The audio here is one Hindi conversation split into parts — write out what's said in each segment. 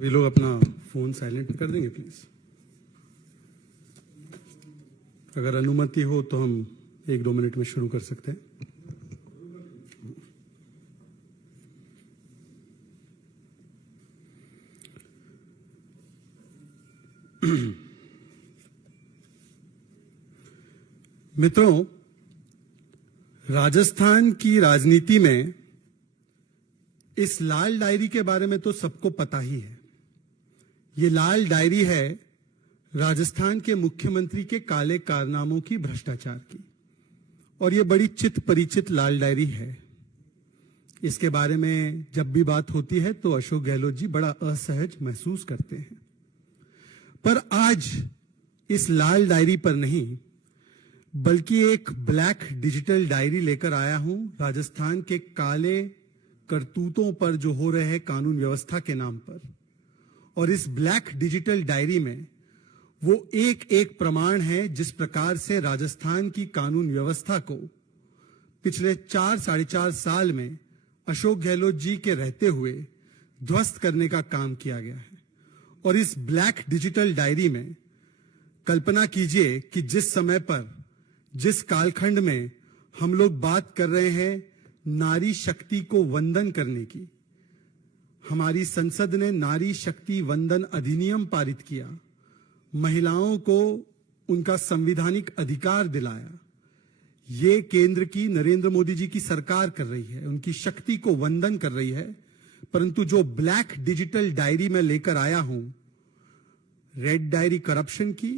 सभी लोग अपना फोन साइलेंट कर देंगे प्लीज। अगर अनुमति हो तो हम 1-2 मिनट में शुरू कर सकते हैं। मित्रों, राजस्थान की राजनीति में इस लाल डायरी के बारे में तो सबको पता ही है। ये लाल डायरी है राजस्थान के मुख्यमंत्री के काले कारनामों की, भ्रष्टाचार की, और ये बड़ी चित परिचित लाल डायरी है। इसके बारे में जब भी बात होती है तो अशोक गहलोत जी बड़ा असहज महसूस करते हैं। पर आज इस लाल डायरी पर नहीं बल्कि एक ब्लैक डिजिटल डायरी लेकर आया हूं, राजस्थान के काले करतूतों पर जो हो रहे हैं कानून व्यवस्था के नाम पर। और इस ब्लैक डिजिटल डायरी में वो एक एक प्रमाण है जिस प्रकार से राजस्थान की कानून व्यवस्था को पिछले 4-4.5 साल में अशोक गहलोत जी के रहते हुए ध्वस्त करने का काम किया गया है। और इस ब्लैक डिजिटल डायरी में कल्पना कीजिए कि जिस समय पर, जिस कालखंड में हम लोग बात कर रहे हैं नारी शक्ति को वंदन करने की, हमारी संसद ने नारी शक्ति वंदन अधिनियम पारित किया, महिलाओं को उनका संवैधानिक अधिकार दिलाया। ये केंद्र की नरेंद्र मोदी जी की सरकार कर रही है, उनकी शक्ति को वंदन कर रही है। परंतु जो ब्लैक डिजिटल डायरी में लेकर आया हूं, रेड डायरी करप्शन की,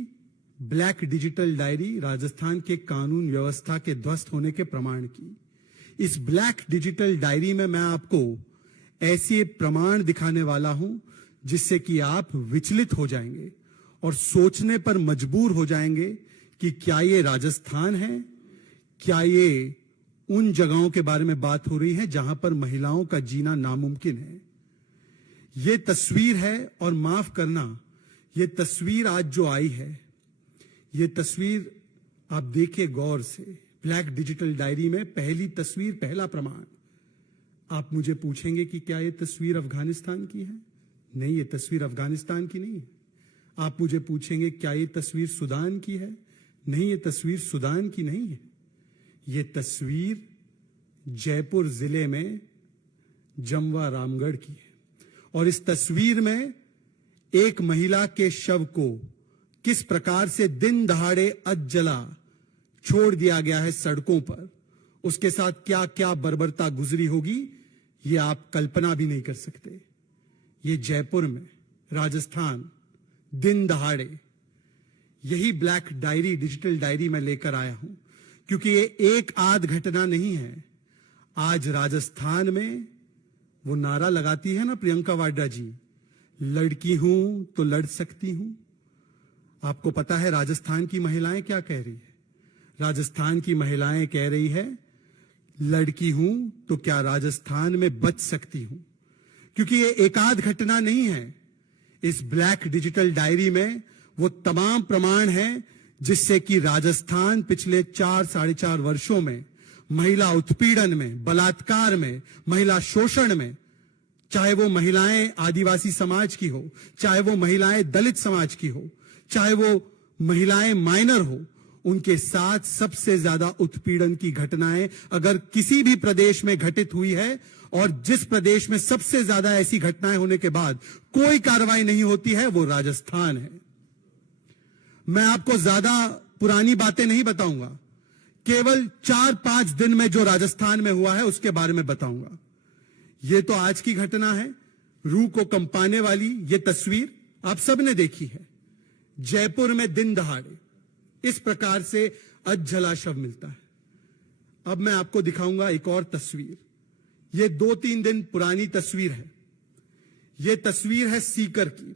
ब्लैक डिजिटल डायरी राजस्थान के कानून व्यवस्था के ध्वस्त होने के प्रमाण की। इस ब्लैक डिजिटल डायरी में मैं आपको ऐसे प्रमाण दिखाने वाला हूं जिससे कि आप विचलित हो जाएंगे और सोचने पर मजबूर हो जाएंगे कि क्या ये राजस्थान है, क्या ये उन जगहों के बारे में बात हो रही है जहां पर महिलाओं का जीना नामुमकिन है। ये तस्वीर है, और माफ करना, ये तस्वीर आज जो आई है, ये तस्वीर आप देखिए गौर से। ब्लैक डिजिटल डायरी में पहली तस्वीर, पहला प्रमाण। आप मुझे पूछेंगे कि क्या ये तस्वीर अफगानिस्तान की है? नहीं, ये तस्वीर अफगानिस्तान की नहीं है। आप मुझे पूछेंगे क्या ये तस्वीर सूडान की है? नहीं, ये तस्वीर सूडान की नहीं है। ये तस्वीर जयपुर जिले में जमवा रामगढ़ की है। और इस तस्वीर में एक महिला के शव को किस प्रकार से दिन दहाड़े अधजला छोड़ दिया गया है सड़कों पर, उसके साथ क्या क्या बर्बरता गुजरी होगी, ये आप कल्पना भी नहीं कर सकते। ये जयपुर में, राजस्थान, दिन दहाड़े। यही ब्लैक डायरी, डिजिटल डायरी में लेकर आया हूं, क्योंकि ये एक आध घटना नहीं है। आज राजस्थान में वो नारा लगाती है ना प्रियंका वाड्रा जी, लड़की हूं तो लड़ सकती हूं। आपको पता है राजस्थान की महिलाएं क्या कह रही है? राजस्थान की महिलाएं कह रही है, लड़की हूं तो क्या राजस्थान में बच सकती हूं। क्योंकि ये एकाध घटना नहीं है। इस ब्लैक डिजिटल डायरी में वो तमाम प्रमाण हैं जिससे कि राजस्थान पिछले 4-4.5 वर्षों में महिला उत्पीड़न में, बलात्कार में, महिला शोषण में, चाहे वो महिलाएं आदिवासी समाज की हो, चाहे वो महिलाएं दलित समाज की हो, चाहे वो महिलाएं माइनर हो, उनके साथ सबसे ज्यादा उत्पीड़न की घटनाएं अगर किसी भी प्रदेश में घटित हुई है, और जिस प्रदेश में सबसे ज्यादा ऐसी घटनाएं होने के बाद कोई कार्रवाई नहीं होती है, वो राजस्थान है। मैं आपको ज्यादा पुरानी बातें नहीं बताऊंगा, केवल 4-5 दिन में जो राजस्थान में हुआ है उसके बारे में बताऊंगा। ये तो आज की घटना है, रूह को कंपाने वाली। ये तस्वीर आप सबने देखी है। जयपुर में दिन दहाड़े इस प्रकार से अधजला शव मिलता है। अब मैं आपको दिखाऊंगा एक और तस्वीर। यह 2-3 दिन पुरानी तस्वीर है। यह तस्वीर है सीकर की।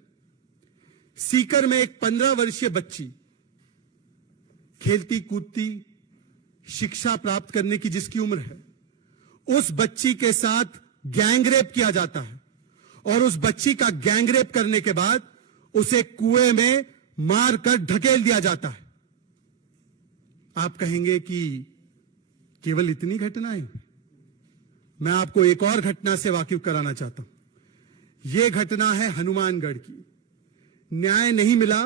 सीकर में एक 15 वर्षीय बच्ची, खेलती कूदती, शिक्षा प्राप्त करने की जिसकी उम्र है, उस बच्ची के साथ गैंगरेप किया जाता है। और उस बच्ची का गैंगरेप करने के बाद उसे कुएं में मारकर ढकेल दिया जाता है। आप कहेंगे कि केवल इतनी घटनाएं? मैं आपको एक और घटना से वाकिफ कराना चाहता हूं। यह घटना है हनुमानगढ़ की। न्याय नहीं मिला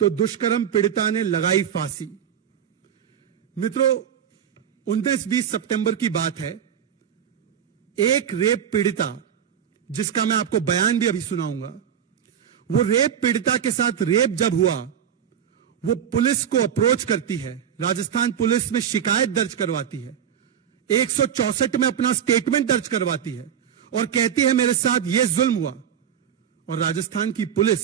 तो दुष्कर्म पीड़िता ने लगाई फांसी। मित्रों, 19-20 सितंबर की बात है। एक रेप पीड़िता, जिसका मैं आपको बयान भी अभी सुनाऊंगा, वो रेप पीड़िता के साथ रेप जब हुआ, वो पुलिस को अप्रोच करती है, राजस्थान पुलिस में शिकायत दर्ज करवाती है, 164 में अपना स्टेटमेंट दर्ज करवाती है और कहती है मेरे साथ ये जुल्म हुआ। और राजस्थान की पुलिस,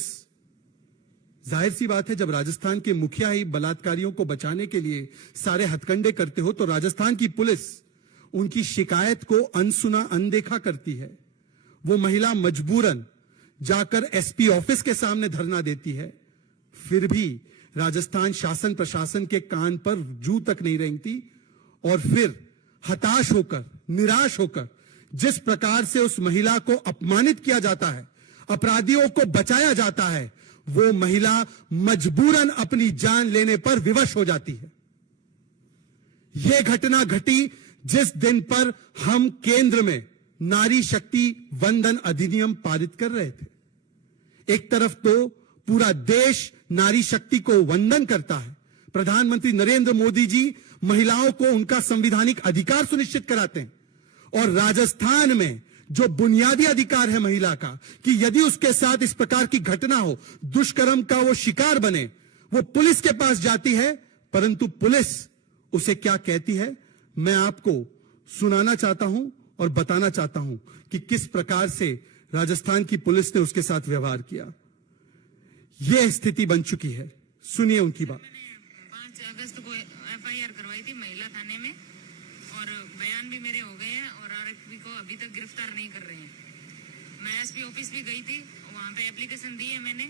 जाहिर सी बात है, जब राजस्थान के मुखिया ही बलात्कारियों को बचाने के लिए सारे हथकंडे करते हो, तो राजस्थान की पुलिस उनकी शिकायत को अनसुना अनदेखा करती है। वो महिला मजबूरन जाकर एसपी ऑफिस के सामने धरना देती है। फिर भी राजस्थान शासन प्रशासन के कान पर जू तक नहीं रेंगती और फिर हताश होकर, निराश होकर, जिस प्रकार से उस महिला को अपमानित किया जाता है, अपराधियों को बचाया जाता है, वो महिला मजबूरन अपनी जान लेने पर विवश हो जाती है। यह घटना घटी जिस दिन पर हम केंद्र में नारी शक्ति वंदन अधिनियम पारित कर रहे थे। एक तरफ तो पूरा देश नारी शक्ति को वंदन करता है, प्रधानमंत्री नरेंद्र मोदी जी महिलाओं को उनका संवैधानिक अधिकार सुनिश्चित कराते हैं, और राजस्थान में जो बुनियादी अधिकार है महिला का कि यदि उसके साथ इस प्रकार की घटना हो, दुष्कर्म का वो शिकार बने, वो पुलिस के पास जाती है, परंतु पुलिस उसे क्या कहती है, मैं आपको सुनाना चाहता हूं और बताना चाहता हूं कि किस प्रकार से राजस्थान की पुलिस ने उसके साथ व्यवहार किया। यह स्थिति बन चुकी है। सुनिए उनकी बात। मैंने 5 अगस्त को एफआईआर करवाई थी महिला थाने में और बयान भी मेरे हो गए हैं और आरोपी को अभी तक गिरफ्तार नहीं कर रहे हैं। मैं एसपी ऑफिस भी गई थी, वहां पे एप्लीकेशन दी है मैंने,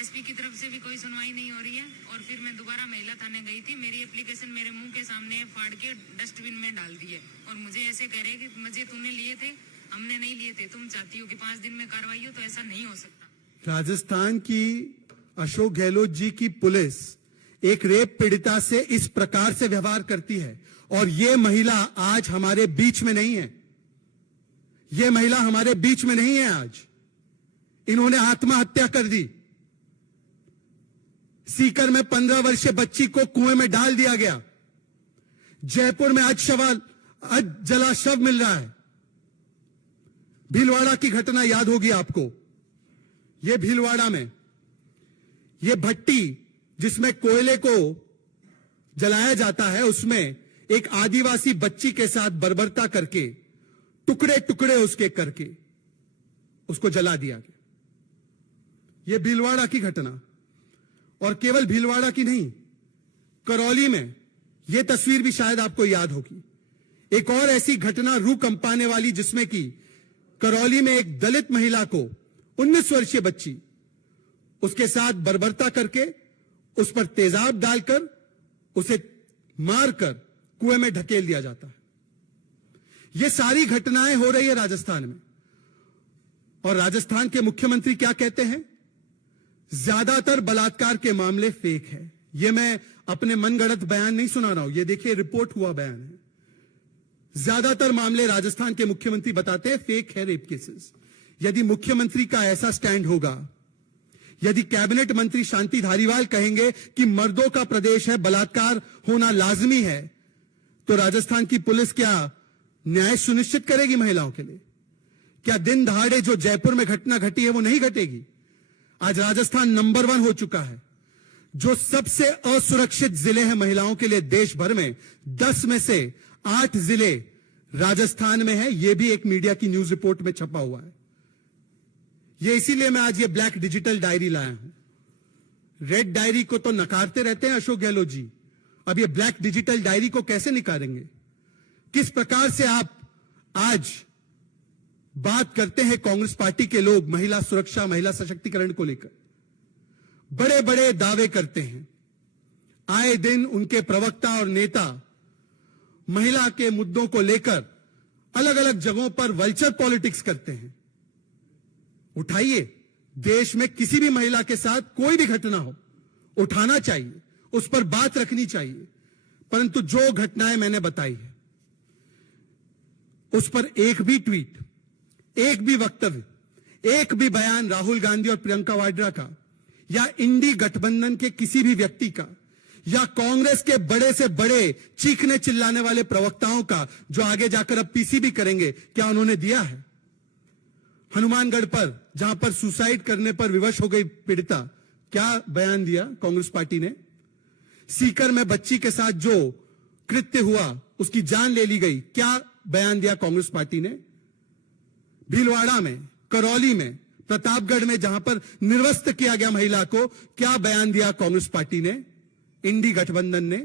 एसपी की तरफ से भी कोई सुनवाई नहीं हो रही है। और फिर मैं दोबारा महिला थाने गई थी, मेरी एप्लीकेशन मेरे मुंह के सामने फाड़ के डस्टबिन में डाल दी है और मुझे ऐसे कह रहे हैं कि मुझे तूने लिए थे, हमने नहीं लिए थे, तुम चाहती हो कि 5 दिन में कार्रवाई हो, तो ऐसा नहीं हो सकता। राजस्थान की अशोक गहलोत जी की पुलिस एक रेप पीड़िता से इस प्रकार से व्यवहार करती है, और यह महिला आज हमारे बीच में नहीं है। यह महिला हमारे बीच में नहीं है आज। इन्होंने आत्महत्या कर दी। सीकर में 15 वर्षीय बच्ची को कुएं में डाल दिया गया। जयपुर में आज जला शव मिल रहा है। भीलवाड़ा की घटना याद होगी आपको। यह भीलवाड़ा में यह भट्टी जिसमें कोयले को जलाया जाता है, उसमें एक आदिवासी बच्ची के साथ बर्बरता करके, टुकड़े टुकड़े उसके करके उसको जला दिया गया। यह भीलवाड़ा की घटना, और केवल भीलवाड़ा की नहीं, करौली में यह तस्वीर भी शायद आपको याद होगी। एक और ऐसी घटना रूह कंपाने वाली, जिसमें कि करौली में एक दलित महिला को, 19 वर्षीय बच्ची, उसके साथ बर्बरता करके, उस पर तेजाब डालकर, उसे मारकर कुएं में ढकेल दिया जाता है। यह सारी घटनाएं हो रही है राजस्थान में, और राजस्थान के मुख्यमंत्री क्या कहते हैं, ज्यादातर बलात्कार के मामले फेक है। यह मैं अपने मनगढ़ंत बयान नहीं सुना रहा हूं, यह देखिए रिपोर्ट हुआ बयान है। ज्यादातर मामले राजस्थान के मुख्यमंत्री बताते हैं फेक है रेप केसेस। यदि मुख्यमंत्री का ऐसा स्टैंड होगा, यदि कैबिनेट मंत्री शांति धारीवाल कहेंगे कि मर्दों का प्रदेश है, बलात्कार होना लाजमी है, तो राजस्थान की पुलिस क्या न्याय सुनिश्चित करेगी महिलाओं के लिए? क्या दिन दहाड़े जो जयपुर में घटना घटी है वो नहीं घटेगी? आज राजस्थान नंबर 1 हो चुका है। जो सबसे असुरक्षित जिले हैं महिलाओं के लिए देश भर में, 10 में से 8 जिले राजस्थान में है। यह भी एक मीडिया की न्यूज रिपोर्ट में छपा हुआ है। यह इसीलिए मैं आज ये ब्लैक डिजिटल डायरी लाया हूं। रेड डायरी को तो नकारते रहते हैं अशोक गहलोत जी, अब ये ब्लैक डिजिटल डायरी को कैसे निकालेंगे? किस प्रकार से आप आज बात करते हैं कांग्रेस पार्टी के लोग महिला सुरक्षा, महिला सशक्तिकरण को लेकर, बड़े बड़े दावे करते हैं। आए दिन उनके प्रवक्ता और नेता महिला के मुद्दों को लेकर अलग अलग जगहों पर वल्चर पॉलिटिक्स करते हैं। उठाइए, देश में किसी भी महिला के साथ कोई भी घटना हो, उठाना चाहिए, उस पर बात रखनी चाहिए, परंतु जो घटनाएं मैंने बताई है उस पर एक भी ट्वीट, एक भी वक्तव्य, एक भी बयान राहुल गांधी और प्रियंका वाड्रा का या इंडी गठबंधन के किसी भी व्यक्ति का या कांग्रेस के बड़े से बड़े चीखने चिल्लाने वाले प्रवक्ताओं का जो आगे जाकर अब पीसीबी करेंगे, क्या उन्होंने दिया है? हनुमानगढ़ पर जहां पर सुसाइड करने पर विवश हो गई पीड़िता, क्या बयान दिया कांग्रेस पार्टी ने? सीकर में बच्ची के साथ जो कृत्य हुआ, उसकी जान ले ली गई, क्या बयान दिया कांग्रेस पार्टी ने? भीलवाड़ा में, करौली में, प्रतापगढ़ में जहां पर निर्वस्त्र किया गया महिला को, क्या बयान दिया कांग्रेस पार्टी ने, इंडी गठबंधन ने?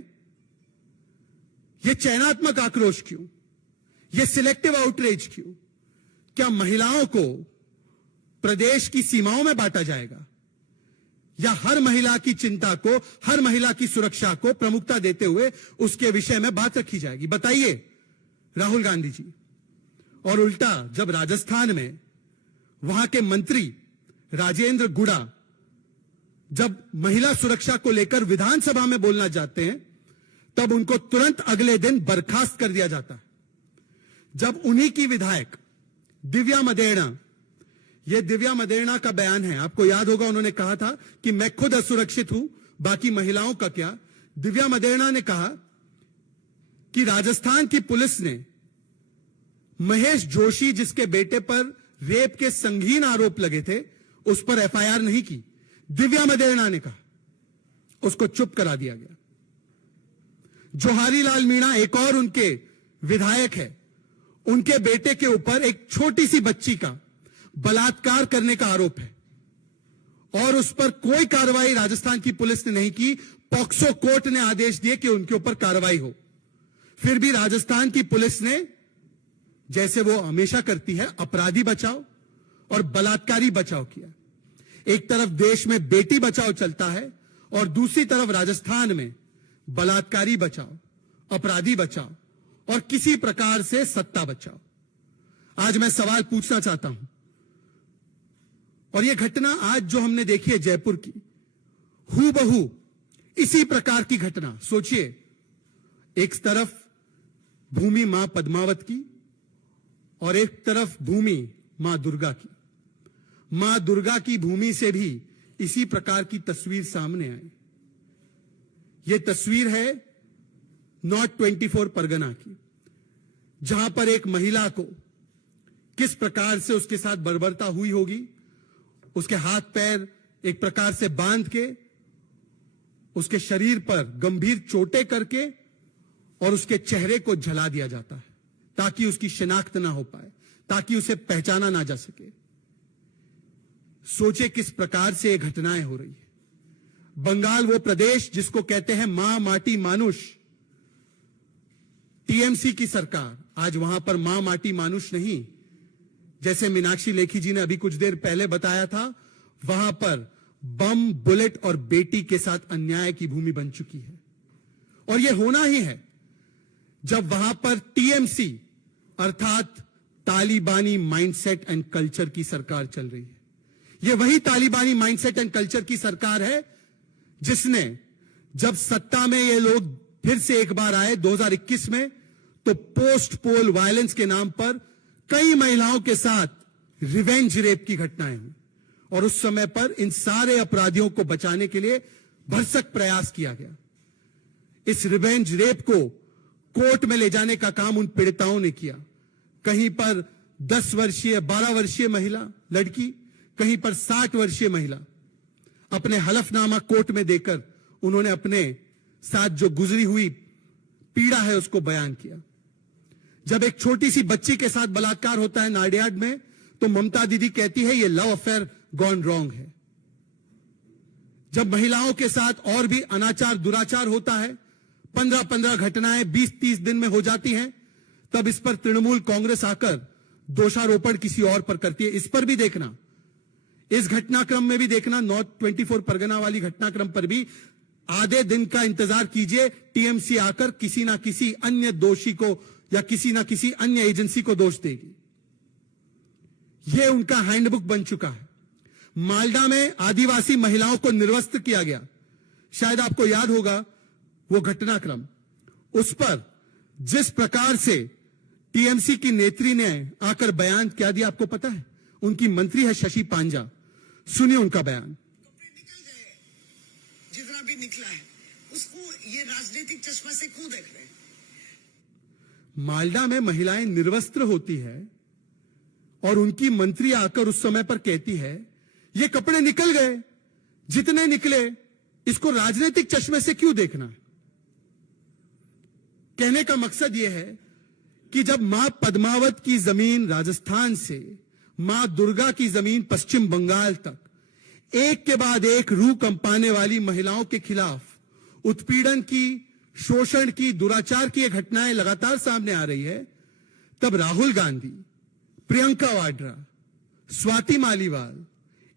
यह चयनात्मक आक्रोश क्यों? यह सिलेक्टिव आउटरीच क्यों? क्या महिलाओं को प्रदेश की सीमाओं में बांटा जाएगा या हर महिला की चिंता को, हर महिला की सुरक्षा को प्रमुखता देते हुए उसके विषय में बात रखी जाएगी? बताइए राहुल गांधी जी। और उल्टा जब राजस्थान में वहां के मंत्री राजेंद्र गुड़ा जब महिला सुरक्षा को लेकर विधानसभा में बोलना चाहते हैं, तब उनको तुरंत अगले दिन बर्खास्त कर दिया जाता है। जब उन्हीं की विधायक दिव्या मदेरणा, यह दिव्या मदेरणा का बयान है, आपको याद होगा उन्होंने कहा था कि मैं खुद असुरक्षित हूं, बाकी महिलाओं का क्या। दिव्या मदेरणा ने कहा कि राजस्थान की पुलिस ने महेश जोशी, जिसके बेटे पर रेप के संगीन आरोप लगे थे, उस पर एफआईआर नहीं की। दिव्या मदेरणा ने कहा, उसको चुप करा दिया गया। जोहारी लाल मीणा एक और उनके विधायक है, उनके बेटे के ऊपर एक छोटी सी बच्ची का बलात्कार करने का आरोप है और उस पर कोई कार्रवाई राजस्थान की पुलिस ने नहीं की। पॉक्सो कोर्ट ने आदेश दिए कि उनके ऊपर कार्रवाई हो, फिर भी राजस्थान की पुलिस ने, जैसे वो हमेशा करती है, अपराधी बचाओ और बलात्कारी बचाओ किया। एक तरफ देश में बेटी बचाओ चलता है और दूसरी तरफ राजस्थान में बलात्कारी बचाओ, अपराधी बचाओ और किसी प्रकार से सत्ता बचाओ। आज मैं सवाल पूछना चाहता हूं, और यह घटना आज जो हमने देखी है जयपुर की, हूबहू इसी प्रकार की घटना सोचिए। एक तरफ भूमि मां पद्मावत की और एक तरफ भूमि मां दुर्गा की। मां दुर्गा की भूमि से भी इसी प्रकार की तस्वीर सामने आई। यह तस्वीर है नॉर्थ 24 परगना की, जहां पर एक महिला को किस प्रकार से उसके साथ बर्बरता हुई होगी, उसके हाथ पैर एक प्रकार से बांध के, उसके शरीर पर गंभीर चोटें करके और उसके चेहरे को जला दिया जाता है ताकि उसकी शिनाख्त ना हो पाए, ताकि उसे पहचाना ना जा सके। सोचे किस प्रकार से ये घटनाएं हो रही है। बंगाल वो प्रदेश जिसको कहते हैं मां माटी मानुष, टीएमसी की सरकार आज वहां पर मां माटी मानुष नहीं, जैसे मीनाक्षी लेखी जी ने अभी कुछ देर पहले बताया था, वहां पर बम, बुलेट और बेटी के साथ अन्याय की भूमि बन चुकी है। और यह होना ही है जब वहां पर टीएमसी अर्थात तालिबानी माइंडसेट एंड कल्चर की सरकार चल रही है। यह वही तालिबानी माइंडसेट एंड कल्चर की सरकार है जिसने, जब सत्ता में ये लोग फिर से एक बार आए 2021 में, तो पोस्ट पोल वायलेंस के नाम पर कई महिलाओं के साथ रिवेंज रेप की घटनाएं हुई और उस समय पर इन सारे अपराधियों को बचाने के लिए भरसक प्रयास किया गया। इस रिवेंज रेप को कोर्ट में ले जाने का काम उन पीड़िताओं ने किया। कहीं पर 10 वर्षीय 12 वर्षीय महिला लड़की, कहीं पर 60 वर्षीय महिला, अपने हलफनामा कोर्ट में देकर उन्होंने अपने साथ जो गुजरी हुई पीड़ा है उसको बयान किया। जब एक छोटी सी बच्ची के साथ बलात्कार होता है नाडियाड में, तो ममता दीदी कहती है ये लव अफेयर गॉन रॉन्ग है। जब महिलाओं के साथ और भी अनाचार दुराचार होता है, 15-15 घटनाएं 20-30 दिन में हो जाती हैं, तब इस पर तृणमूल कांग्रेस आकर दोषारोपण किसी और पर करती है। इस पर भी देखना, इस घटनाक्रम में भी देखना, नॉर्थ 24 परगना वाली घटनाक्रम पर भी आधे दिन का इंतजार कीजिए, टीएमसी आकर किसी ना किसी अन्य दोषी को या किसी ना किसी अन्य एजेंसी को दोष देगी। यह उनका हैंडबुक बन चुका है। मालडा में आदिवासी महिलाओं को निर्वस्त्र किया गया, शायद आपको याद होगा वो घटनाक्रम। उस पर जिस प्रकार से टीएमसी की नेत्री ने आकर बयान क्या दिया आपको पता है? उनकी मंत्री है शशि पांजा। सुनिए उनका बयान। कपड़े निकल गए, जितना भी निकला है उसको ये राजनीतिक चश्मा से क्यों देख रहे हैं? मालडा में महिलाएं निर्वस्त्र होती है और उनकी मंत्री आकर उस समय पर कहती है ये कपड़े निकल गए, जितने निकले इसको राजनीतिक चश्मे से क्यों देखना है। कहने का मकसद यह है कि जब मां पद्मावत की जमीन राजस्थान से मां दुर्गा की जमीन पश्चिम बंगाल तक एक के बाद एक रूह कंपाने वाली महिलाओं के खिलाफ उत्पीड़न की, शोषण की, दुराचार की ये घटनाएं लगातार सामने आ रही है, तब राहुल गांधी, प्रियंका वाड्रा, स्वाति मालीवाल,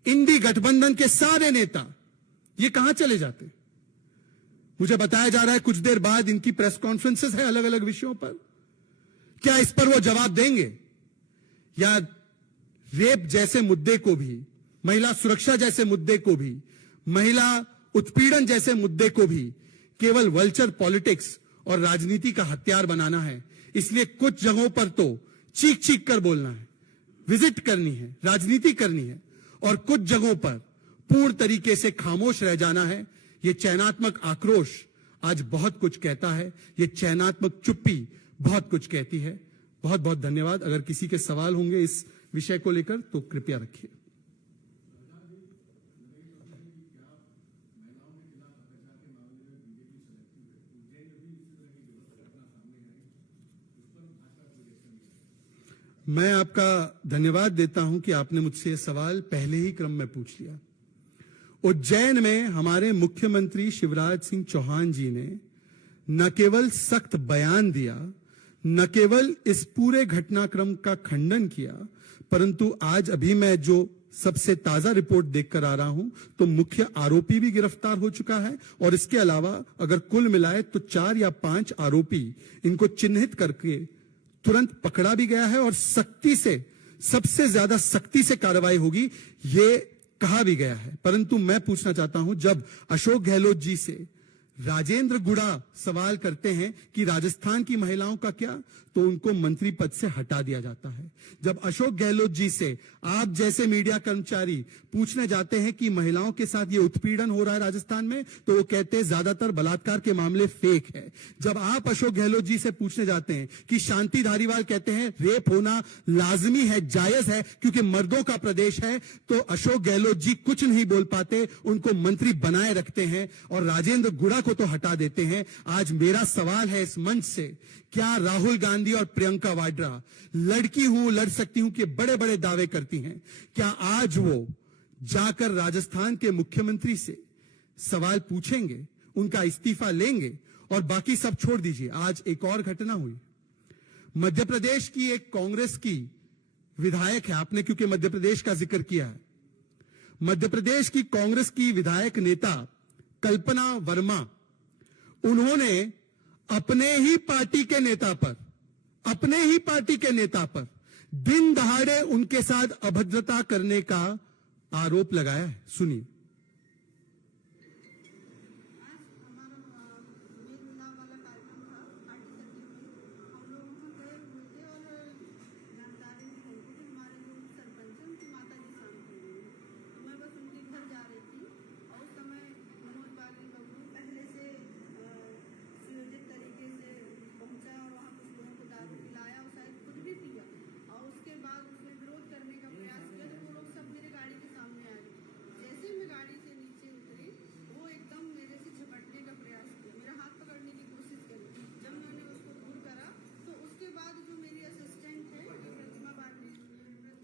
इंडी गठबंधन के सारे नेता ये कहां चले जाते। मुझे बताया जा रहा है कुछ देर बाद इनकी प्रेस कॉन्फ्रेंसेस है अलग अलग विषयों पर। क्या इस पर वो जवाब देंगे या रेप जैसे मुद्दे को भी, महिला सुरक्षा जैसे मुद्दे को भी, महिला उत्पीड़न जैसे मुद्दे को भी केवल वल्चर पॉलिटिक्स और राजनीति का हथियार बनाना है। इसलिए कुछ जगहों पर तो चीख चीख कर बोलना है, विजिट करनी है, राजनीति करनी है, और कुछ जगहों पर पूर्ण तरीके से खामोश रह जाना है। यह चयनात्मक आक्रोश आज बहुत कुछ कहता है, यह चयनात्मक चुप्पी बहुत कुछ कहती है। बहुत बहुत धन्यवाद। अगर किसी के सवाल होंगे इस विषय को लेकर तो कृपया रखिए। मैं आपका धन्यवाद देता हूं कि आपने मुझसे यह सवाल पहले ही क्रम में पूछ लिया। उज्जैन में हमारे मुख्यमंत्री शिवराज सिंह चौहान जी ने न केवल सख्त बयान दिया, न केवल इस पूरे घटनाक्रम का खंडन किया, परंतु आज अभी मैं जो सबसे ताजा रिपोर्ट देखकर आ रहा हूं तो मुख्य आरोपी भी गिरफ्तार हो चुका है, और इसके अलावा अगर कुल मिलाए तो 4 या 5 आरोपी इनको चिन्हित करके तुरंत पकड़ा भी गया है, और सख्ती से, सबसे ज्यादा सख्ती से कार्रवाई होगी ये कहा भी गया है। परंतु मैं पूछना चाहता हूं, जब अशोक गहलोत जी से राजेंद्र गुड़ा सवाल करते हैं कि राजस्थान की महिलाओं का क्या, तो उनको मंत्री पद से हटा दिया जाता है। जब अशोक गहलोत जी से आप जैसे मीडिया कर्मचारी पूछने जाते हैं कि महिलाओं के साथ ये उत्पीड़न हो रहा है राजस्थान में, तो वो कहते हैं ज्यादातर बलात्कार के मामले फेक है। जब आप अशोक गहलोत जी से पूछने जाते हैं कि शांति धारीवाल कहते हैं रेप होना लाजमी है, जायज है क्योंकि मर्दों का प्रदेश है, तो अशोक गहलोत जी कुछ नहीं बोल पाते, उनको मंत्री बनाए रखते हैं और राजेंद्र गुड़ा को तो हटा देते हैं। आज मेरा सवाल है इस मंच से, क्या राहुल गांधी और प्रियंका वाड्रा, लड़की हूं लड़ सकती हूं के बड़े बड़े दावे करती हैं, क्या आज वो जाकर राजस्थान के मुख्यमंत्री से सवाल पूछेंगे, उनका इस्तीफा लेंगे? और बाकी सब छोड़ दीजिए, आज एक और घटना हुई। मध्य प्रदेश की एक कांग्रेस की विधायक है, आपने क्योंकि मध्य प्रदेश का जिक्र किया है, मध्य प्रदेश की कांग्रेस की विधायक नेता कल्पना वर्मा, उन्होंने अपने ही पार्टी के नेता पर दिन दहाड़े उनके साथ अभद्रता करने का आरोप लगाया है। सुनिए।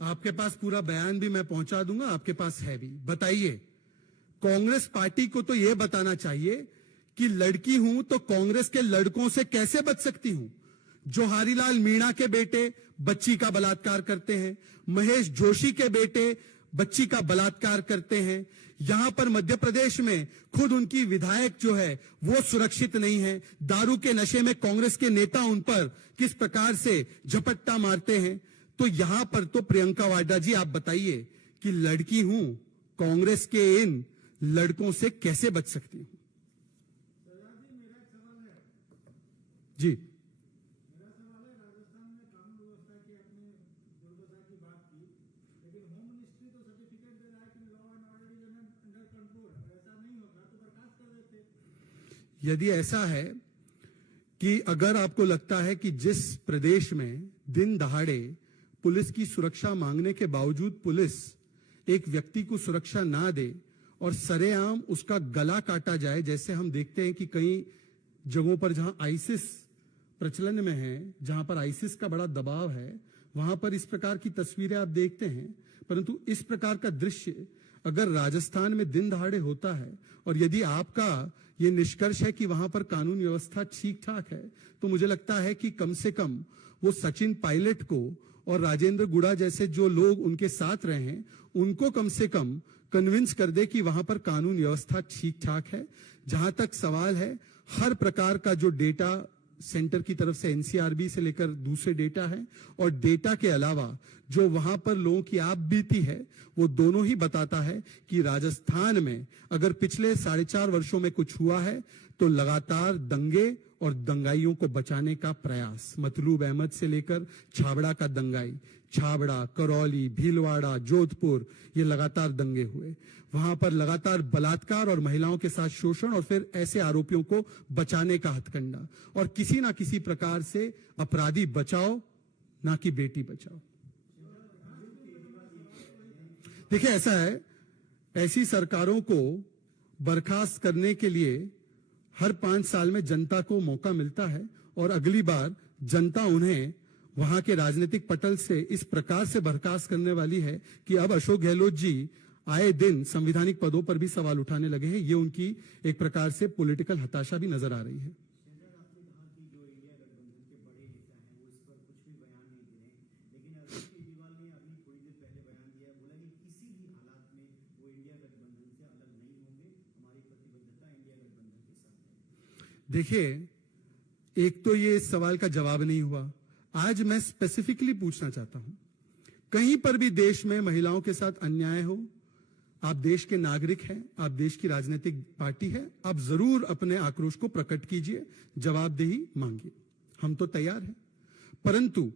आपके पास पूरा बयान भी मैं पहुंचा दूंगा, आपके पास है भी। बताइए, कांग्रेस पार्टी को तो यह बताना चाहिए कि लड़की हूं तो कांग्रेस के लड़कों से कैसे बच सकती हूं। जोहारीलाल मीणा के बेटे बच्ची का बलात्कार करते हैं, महेश जोशी के बेटे बच्ची का बलात्कार करते हैं, यहां पर मध्य प्रदेश में खुद उनकी विधायक जो है वो सुरक्षित नहीं है, दारू के नशे में कांग्रेस के नेता उन पर किस प्रकार से झपट्टा मारते हैं। तो यहां पर तो प्रियंका वाड्रा जी आप बताइए कि लड़की हूं, कांग्रेस के इन लड़कों से कैसे बच सकती हूं? जी, यदि ऐसा है कि अगर आपको लगता है कि जिस प्रदेश में दिन दहाड़े पुलिस की सुरक्षा मांगने के बावजूद पुलिस एक व्यक्ति को सुरक्षा ना दे और सरेआम उसका गला काटा जाए, जैसे हम देखते हैं कि कई जगहों पर जहां आईसिस प्रचलन में है, जहां पर आईसिस का बड़ा दबाव है, वहां पर इस प्रकार की तस्वीरें आप देखते हैं। परंतु इस प्रकार का दृश्य अगर राजस्थान में दिन दहाड़े होता है और यदि आपका ये निष्कर्ष है कि वहां पर कानून व्यवस्था ठीक ठाक है, तो मुझे लगता है कि कम से कम वो सचिन पायलट को और राजेंद्र गुड़ा जैसे जो लोग उनके साथ रहे हैं उनको कम से कम कन्विंस कर दे कि वहां पर कानून व्यवस्था ठीक ठाक है। जहां तक सवाल है, हर प्रकार का जो डेटा सेंटर की तरफ से एनसीआरबी से लेकर दूसरे डेटा है और डेटा के अलावा जो वहां पर लोगों की आप बीती है, वो दोनों ही बताता है कि राजस्थान में अगर पिछले 4.5 वर्षों में कुछ हुआ है तो लगातार दंगे और दंगाइयों को बचाने का प्रयास, मतलूब अहमद से लेकर छाबड़ा का दंगाई, छाबड़ा, करौली, भीलवाड़ा, जोधपुर, ये लगातार दंगे हुए। वहां पर लगातार बलात्कार और महिलाओं के साथ शोषण और फिर ऐसे आरोपियों को बचाने का हथकंडा और किसी ना किसी प्रकार से अपराधी बचाओ ना कि बेटी बचाओ। देखिए ऐसा है, ऐसी सरकारों को बर्खास्त करने के लिए हर 5 साल में जनता को मौका मिलता है और अगली बार जनता उन्हें वहां के राजनीतिक पटल से इस प्रकार से बर्खास्त करने वाली है कि अब अशोक गहलोत जी आए दिन संवैधानिक पदों पर भी सवाल उठाने लगे हैं। ये उनकी एक प्रकार से पॉलिटिकल हताशा भी नजर आ रही है। देखिए, एक तो ये इस सवाल का जवाब नहीं हुआ। आज मैं स्पेसिफिकली पूछना चाहता हूं, कहीं पर भी देश में महिलाओं के साथ अन्याय हो, आप देश के नागरिक हैं, आप देश की राजनीतिक पार्टी है, आप जरूर अपने आक्रोश को प्रकट कीजिए, जवाबदेही मांगिए, हम तो तैयार हैं। परंतु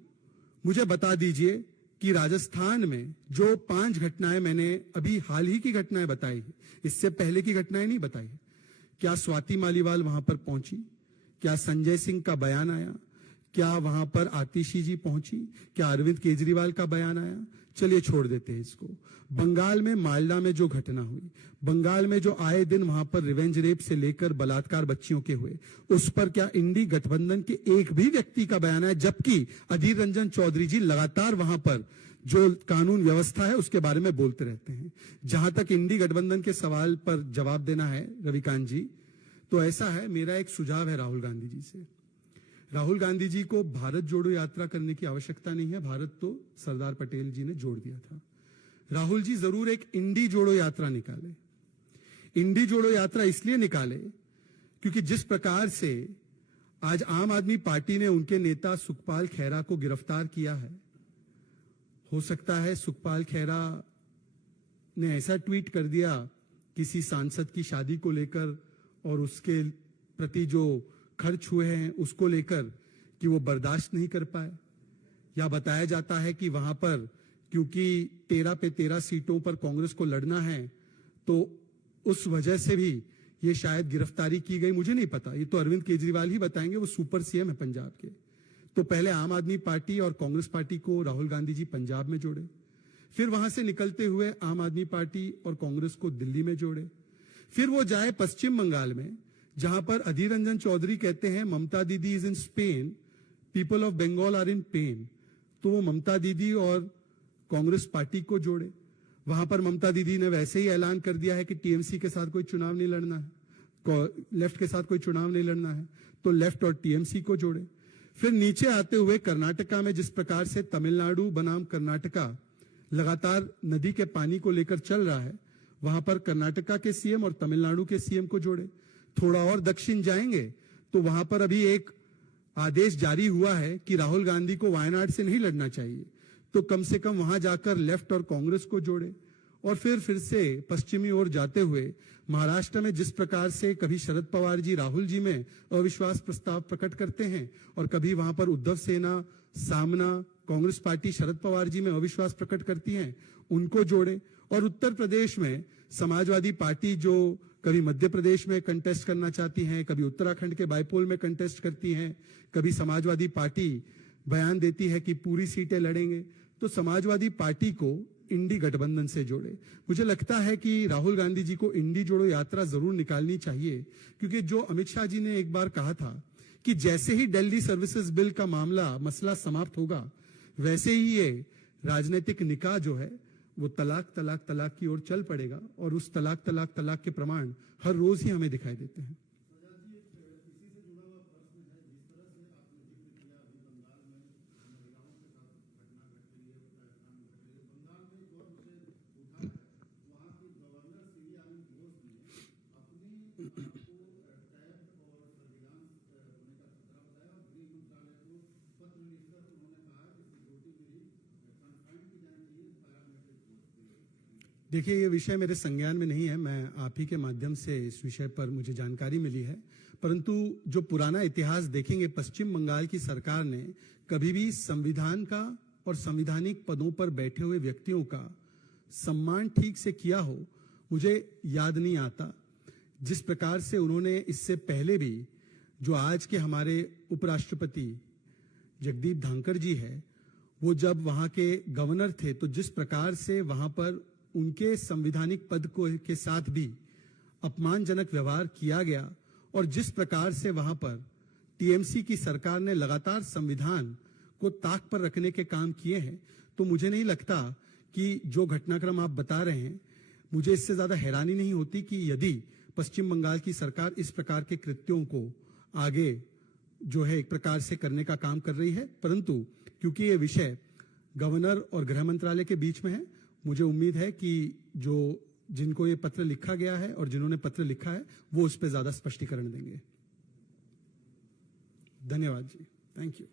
मुझे बता दीजिए कि राजस्थान में जो 5 घटनाएं मैंने अभी हाल ही की घटनाएं बताई, इससे पहले की घटनाएं नहीं बताई, क्या स्वाति मालीवाल वहां पर पहुंची? क्या संजय सिंह का बयान आया? क्या वहां पर आतिशी जी पहुंची? क्या अरविंद केजरीवाल का बयान आया? चलिए छोड़ देते हैं इसको। बंगाल में मालदा में जो घटना हुई, बंगाल में जो आए दिन वहां पर रिवेंज रेप से लेकर बलात्कार बच्चियों के हुए, उस पर क्या इंडी गठबंधन के एक भी व्यक्ति का बयान आया? जबकि अधीर रंजन चौधरी जी लगातार वहां पर जो कानून व्यवस्था है उसके बारे में बोलते रहते हैं। जहां तक इंडी गठबंधन के सवाल पर जवाब देना है रविकांत जी, तो ऐसा है, मेरा एक सुझाव है राहुल गांधी जी से। राहुल गांधी जी को भारत जोड़ो यात्रा करने की आवश्यकता नहीं है, भारत तो सरदार पटेल जी ने जोड़ दिया था। राहुल जी जरूर एक इंडी जोड़ो यात्रा निकाले। इंडी जोड़ो यात्रा इसलिए निकाले क्योंकि जिस प्रकार से आज आम आदमी पार्टी ने उनके नेता सुखपाल खैरा को गिरफ्तार किया है, हो सकता है सुखपाल खैरा ने ऐसा ट्वीट कर दिया किसी सांसद की शादी को लेकर और उसके प्रति जो खर्च हुए हैं उसको लेकर कि वो बर्दाश्त नहीं कर पाए, या बताया जाता है कि वहां पर क्योंकि 13 पे 13 सीटों पर कांग्रेस को लड़ना है तो उस वजह से भी ये शायद गिरफ्तारी की गई। मुझे नहीं पता, ये तो अरविंद केजरीवाल ही बताएंगे, वो सुपर सीएम है पंजाब के। तो पहले आम आदमी पार्टी और कांग्रेस पार्टी को राहुल गांधी जी पंजाब में जोड़े, फिर वहां से निकलते हुए आम आदमी पार्टी और कांग्रेस को दिल्ली में जोड़े, फिर वो जाए पश्चिम बंगाल में जहां पर अधीर रंजन चौधरी कहते हैं Mamata Didi is in Spain, people of Bengal are in pain, तो वो ममता दीदी और कांग्रेस पार्टी को जोड़े। वहां पर ममता दीदी ने वैसे ही ऐलान कर दिया है कि टीएमसी के साथ कोई चुनाव नहीं लड़ना है, लेफ्ट के साथ कोई चुनाव नहीं लड़ना है, तो लेफ्ट और टीएमसी को जोड़े। फिर नीचे आते हुए कर्नाटका में जिस प्रकार से तमिलनाडु बनाम कर्नाटका लगातार नदी के पानी को लेकर चल रहा है, वहां पर कर्नाटका के सीएम और तमिलनाडु के सीएम को जोड़े। थोड़ा और दक्षिण जाएंगे तो वहां पर अभी एक आदेश जारी हुआ है कि राहुल गांधी को वायनाड से नहीं लड़ना चाहिए, तो कम से कम वहां जाकर लेफ्ट और कांग्रेस को जोड़े। और फिर से पश्चिमी ओर जाते हुए महाराष्ट्र में जिस प्रकार से कभी शरद पवार जी राहुल जी में अविश्वास प्रस्ताव प्रकट करते हैं और कभी वहां पर उद्धव सेना, सामना, कांग्रेस पार्टी शरद पवार जी में अविश्वास प्रकट करती है उनको जोड़े, और उत्तर प्रदेश में समाजवादी पार्टी जो कभी मध्य प्रदेश में कंटेस्ट करना चाहती हैं, कभी उत्तराखंड के बाइपोल में कंटेस्ट करती हैं, कभी समाजवादी पार्टी बयान देती है कि पूरी सीटें लड़ेंगे, तो समाजवादी पार्टी को इंडी गठबंधन से जोड़े। मुझे लगता है कि राहुल गांधी जी को इंडी जोड़ो यात्रा जरूर निकालनी चाहिए, क्योंकि जो अमित शाह जी ने एक बार कहा था कि जैसे ही दिल्ली सर्विसेज बिल का मसला समाप्त होगा, वैसे ही ये राजनीतिक निकाह जो है वो तलाक तलाक तलाक की ओर चल पड़ेगा, और उस तलाक तलाक तलाक के प्रमाण हर रोज ही हमें दिखाई देते हैं। देखिए, ये विषय मेरे संज्ञान में नहीं है, मैं आप ही के माध्यम से इस विषय पर मुझे जानकारी मिली है, परंतु जो पुराना इतिहास देखेंगे, पश्चिम बंगाल की सरकार ने कभी भी संविधान का और संवैधानिक पदों पर बैठे हुए व्यक्तियों का सम्मान ठीक से किया हो, मुझे याद नहीं आता। जिस प्रकार से उन्होंने इससे पहले भी, जो आज के हमारे उपराष्ट्रपति जगदीप धनखड़ जी है, वो जब वहां के गवर्नर थे, तो जिस प्रकार से वहां पर उनके संवैधानिक पद को के साथ भी अपमानजनक व्यवहार किया गया, और जिस प्रकार से वहां पर टीएमसी की सरकार ने लगातार संविधान को ताक पर रखने के काम किए हैं, तो मुझे नहीं लगता कि जो घटनाक्रम आप बता रहे हैं, मुझे इससे ज्यादा हैरानी नहीं होती कि यदि पश्चिम बंगाल की सरकार इस प्रकार के कृत्यों को आगे जो है एक प्रकार से करने का काम कर रही है। परंतु क्योंकि ये विषय गवर्नर और गृह मंत्रालय के बीच में है, मुझे उम्मीद है कि जो जिनको ये पत्र लिखा गया है और जिन्होंने पत्र लिखा है वो उस पर ज्यादा स्पष्टीकरण देंगे। धन्यवाद जी, थैंक यू।